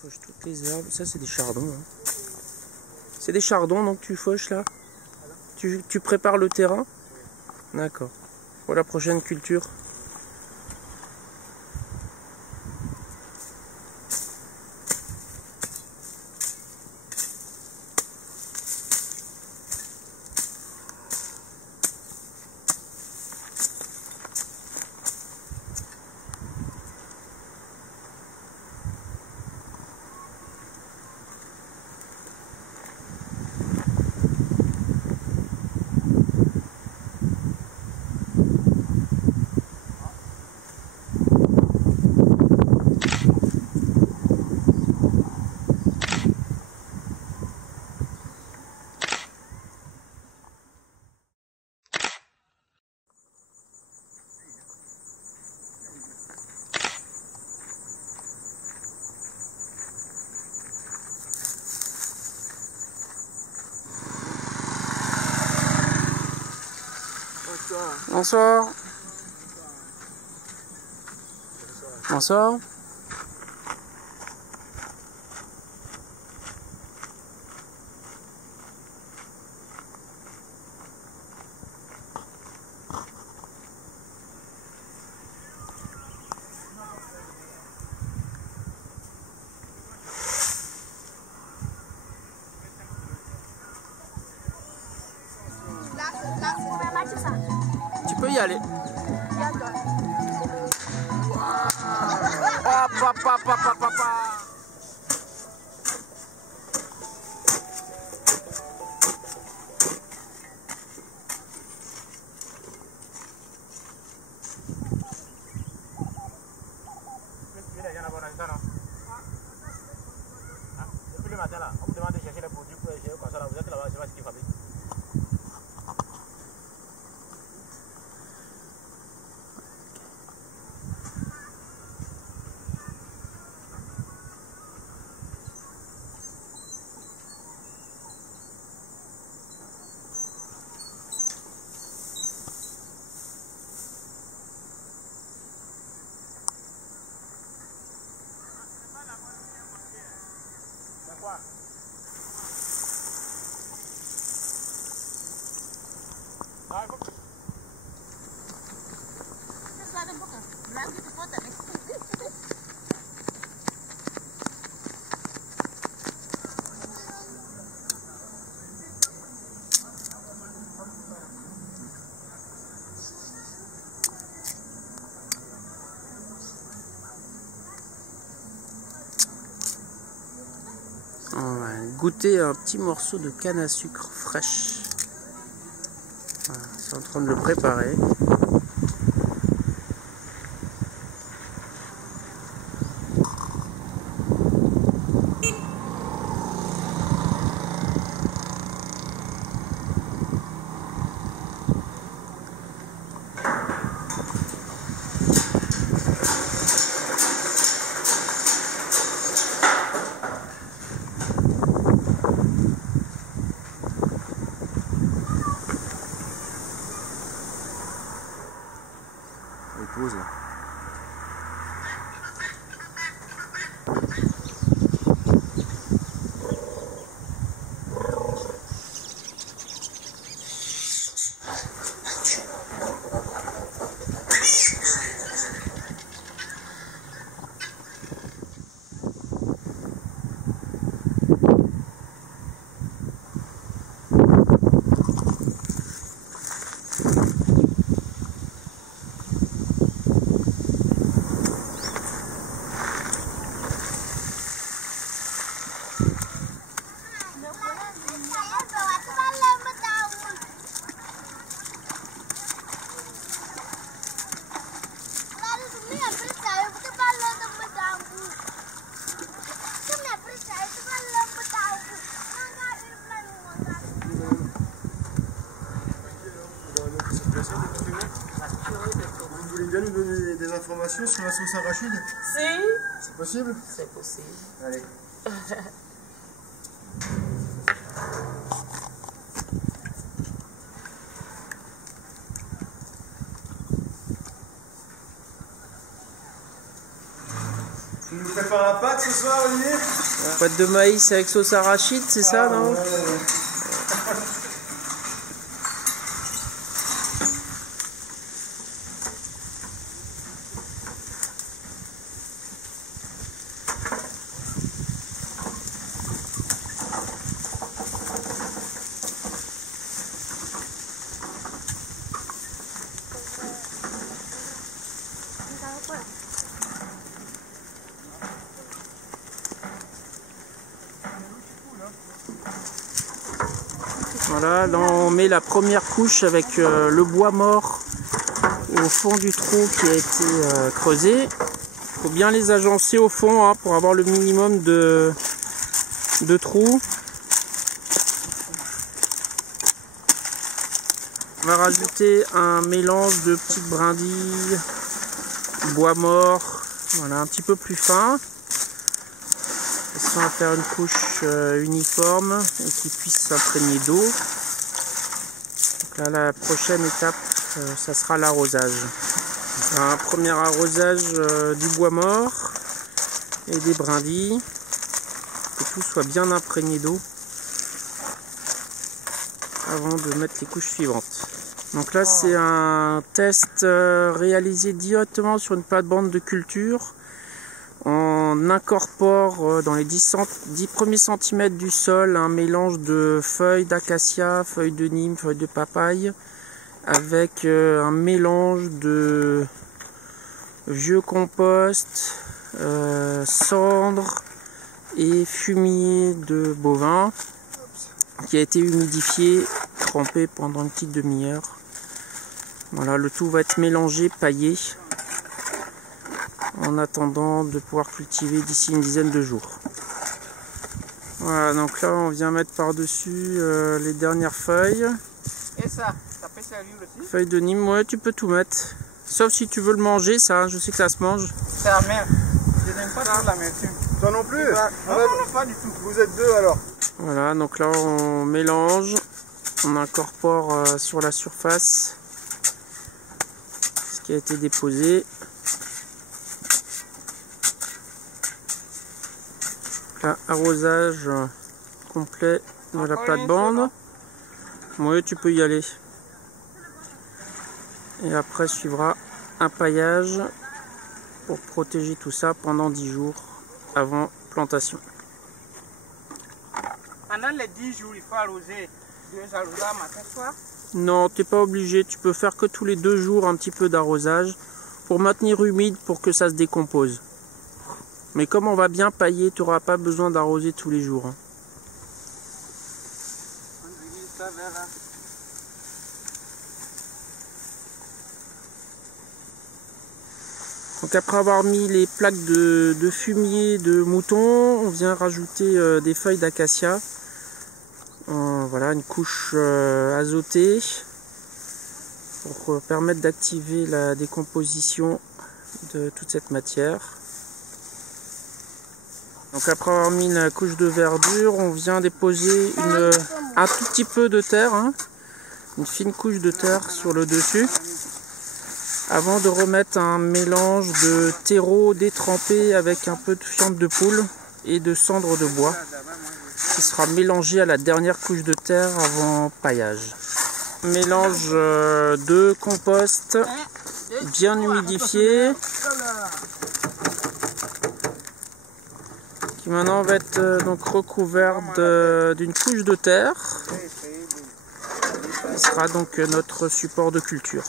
Fauche toutes les herbes. Ça, c'est des chardons. Hein. C'est des chardons, donc tu fauches là. Tu prépares le terrain. D'accord. Pour la prochaine culture. Bonsoir. Bonsoir. Tu peux y aller. Depuis le matin là, on vous demande de chercher les produits pour essayer comme ça là, vous êtes là-bas, je sais pas ce qu'ils fabriquent. On va goûter un petit morceau de canne à sucre fraîche. Voilà, c'est en train de le préparer. Il pose là. Vous voulez bien nous donner des informations sur la sauce arachide? Si. C'est possible? C'est possible. Allez. Tu nous prépares la pâte ce soir, Olivier? Pâte de maïs avec sauce arachide, c'est ça, non? Ouais. Voilà, là on met la première couche avec le bois mort au fond du trou qui a été creusé. Il faut bien les agencer au fond hein, pour avoir le minimum de trous. On va rajouter un mélange de petites brindilles, bois mort, voilà, un petit peu plus fin. On va faire une couche uniforme et qui puisse s'imprégner d'eau. Donc là, la prochaine étape, ça sera l'arrosage. Un premier arrosage du bois mort et des brindilles, que tout soit bien imprégné d'eau avant de mettre les couches suivantes. Donc là, c'est un test réalisé directement sur une plate-bande de culture. On incorpore dans les 10 premiers centimètres du sol un mélange de feuilles d'acacia, feuilles de nîmes, feuilles de papaye, avec un mélange de vieux compost, cendres et fumier de bovin qui a été humidifié, trempé pendant une petite demi-heure. Voilà, le tout va être mélangé, paillé, en attendant de pouvoir cultiver d'ici une dizaine de jours. Voilà, donc là on vient mettre par-dessus les dernières feuilles. Et ça peut servir aussi? Feuilles de Nîmes, ouais, tu peux tout mettre. Sauf si tu veux le manger, ça, je sais que ça se mange. C'est amer. Je n'aime pas trop l'amertume. Toi non plus? Non, pas du tout. Vous êtes deux alors? Voilà, donc là on mélange, on incorpore sur la surface ce qui a été déposé. Là, arrosage complet de la plate-bande. Oui, tu peux y aller. Et après suivra un paillage pour protéger tout ça pendant 10 jours avant plantation. Pendant les 10 jours, il faut arroser 2 arrosages matin soir? Non, tu n'es pas obligé. Tu peux faire que tous les 2 jours un petit peu d'arrosage pour maintenir humide pour que ça se décompose. Mais comme on va bien pailler, tu n'auras pas besoin d'arroser tous les jours. Hein. Donc après avoir mis les plaques de fumier de mouton, on vient rajouter des feuilles d'acacia. Voilà, une couche azotée pour permettre d'activer la décomposition de toute cette matière. Donc après avoir mis une couche de verdure, on vient déposer un tout petit peu de terre, hein, une fine couche de terre sur le dessus. avant de remettre un mélange de terreau détrempé avec un peu de fiente de poule et de cendre de bois qui sera mélangé à la dernière couche de terre avant paillage. Mélange de compost bien humidifié qui maintenant va être donc recouvert d'une couche de terre qui sera donc notre support de culture.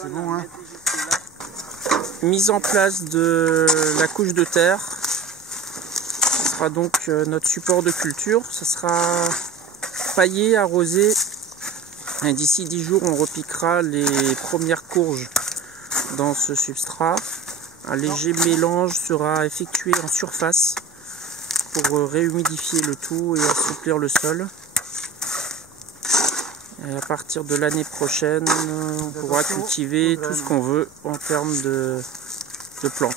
C'est bon, hein? Mise en place de la couche de terre, ce sera donc notre support de culture. Ça sera paillé, arrosé, et d'ici 10 jours on repiquera les premières courges dans ce substrat. Un léger mélange sera effectué en surface pour réhumidifier le tout et assouplir le sol. Et à partir de l'année prochaine, on pourra cultiver tout ce qu'on veut en termes de plantes.